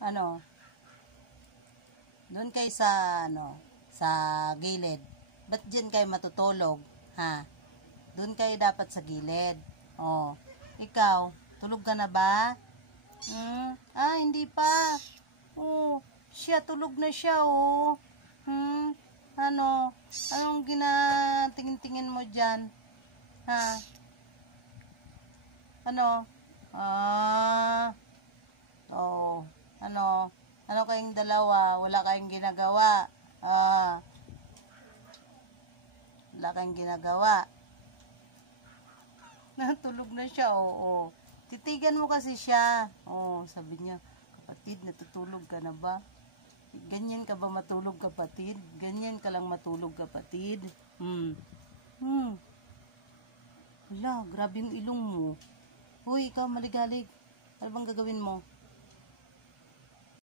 Ano? Doon kayo sa, sa gilid. Ba't dyan kayo matutulog? Ha? Doon kayo dapat sa gilid. Oh. Ikaw, tulog ka na ba? Hindi pa. Oh, siya, tulog na siya, oh. Anong ginatingin-tingin mo dyan? Ha? Ano kayong dalawa? Wala kayong ginagawa. Wala kayong ginagawa. Natulog na siya, oo. Titigan mo kasi siya. Sabi niya, kapatid, natutulog ka na ba? Ganyan ka ba matulog, kapatid? Ganyan ka lang matulog, kapatid? Wala, grabe yung ilong mo. Hoy, ikaw maligalig. Ano bang gagawin mo?